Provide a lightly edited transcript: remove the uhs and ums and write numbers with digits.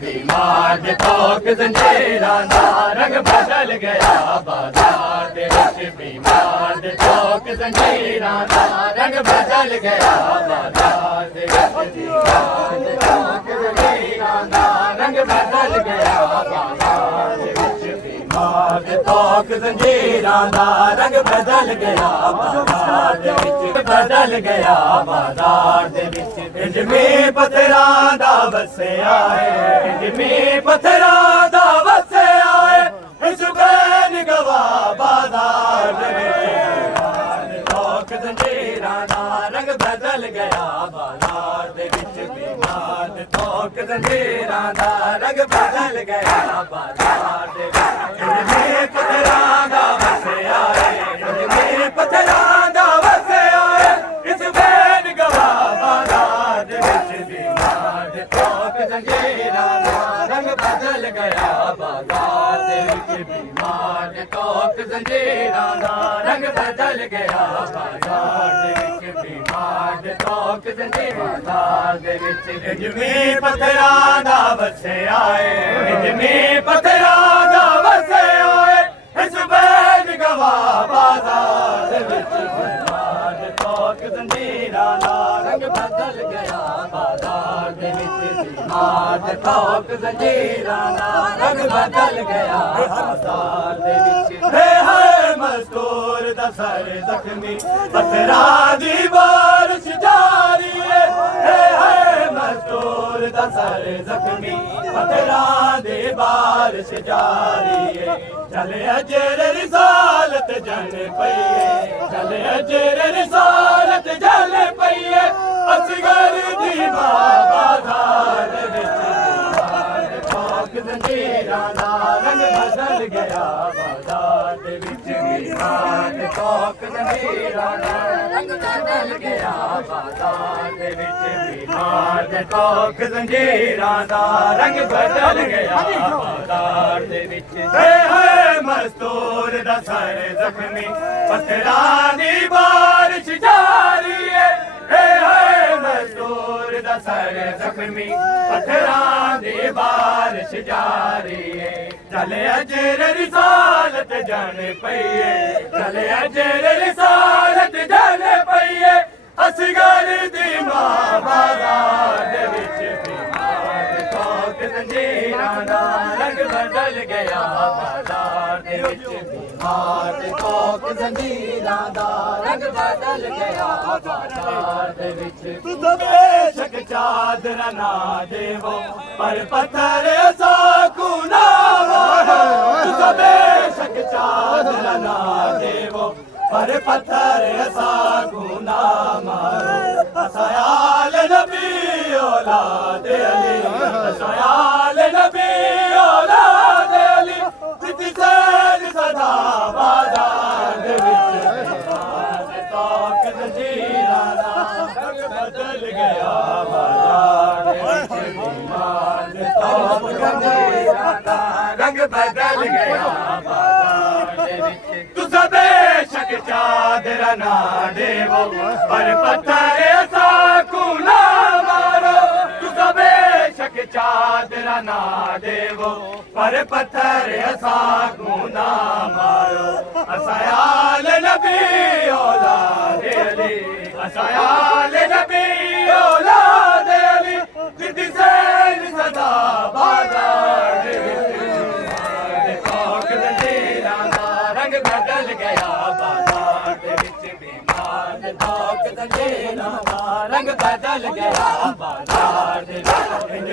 बीमार दे तोक जंजीरां दा रंग बदल गया बाजार दे विच बीमार दे तोक जंजीरां दा रंग बदल गया बाजार दे विच बीमार दे तोक जंजीरां दा रंग बदल गया बाजार दे विच बीमार दे तोक जंजीरां दा रंग बदल गया बाजार दे विच बदल गया बाजार दे विच इंजमें पत्थरां दा वसिया है इंजमें पत्थरां दा वसिया है इस बैन गवा बाजार दे विच तोक जंजीरां दा रंग बदल गया बाजार दे विच बीमार दे तोक जंजीरां दा रंग बदल गया बाजार दे विच इंजमें पत्थरां दा वसिया है इंजमें पत्थरां दा वसिया है इस बैन गवा बाजार दे विच बीमार दे तोक जंजीरां दा रंग बदल गया बाजार दे विच बीमार दे तोक जंजीरां दा रंग बदल गया बाजार दे विच बीमार दे तोक जंजीरां दा दे विच इंजमें पत्थरां दा वसिया है इंजमें पत्थरां दा वसिया है इस बैन गवा बाजार दे विच बीमार दे तोक जंजीरां दा रंग बदल गया बाजार दे विच बीमार दे तोक जंजीरां दा रंग बदल गया बाजार दे विच है मस्तूर दा सर जख्मी पत्थरां दी बारिश जारी है मस्तूर दा सर जख्मी पत्थरां दी बारिश जारी है चले अजर रिसालत जल पई है चले अजर रिसालत जल पई है असगर दी बाजार विच तोक जंजीरां दा रंग बदल गया बाजार दे विच बीमार दे तोक जंजीरां दा रंग बदल गया बाजार दे विच बीमार दे तोक जंजीरां दा रंग बदल गया बाजार दे विच है मस्तूर दा सर जख्मी पत्थरां दी बारिश जारी है मस्तूर दा सर जख्मी पत्थरां दी बारिश जारी है चले अजर रिसालत जल पई है चले अजर रिसालत जल पई है असगर दी मां बाजार दे विच बीमार दे तोक जंजीरां दा रंग बदल गया बाजार दे विच बीमार दे तोक जंजीरां दा रंग बदल गया बाजार दे विच तुझ बेशक चादर ना देवो पर पत्थर साकू ना मारो तुझ बेशक चादर ना देवो पर पत्थर साकू ना मारो असयाल नबी औलाद अली असयाल नबी औलाद अली जिति सैन सदा बाजार दे विच तोक जंजीरां दा रंग बदल गया बाजार दे विच बीमार दे तोक जंजीरां दा रंग बदल गया बाजार दे विच तुझ बेशक चादर ना देवो पर पत्थर साकू ना मारो तुझ बेशक चादर ना देवो पर पत्थर साकू ना मारो असयाल नबी औलाद अली असयाल नबी औलाद अली जिति सैन सदा बाजार दे विच तोक जंजीरां दा रंग बदल गया बाजार दे विच बीमार दे तोक जंजीरां दा रंग बदल गया बाजार दे विच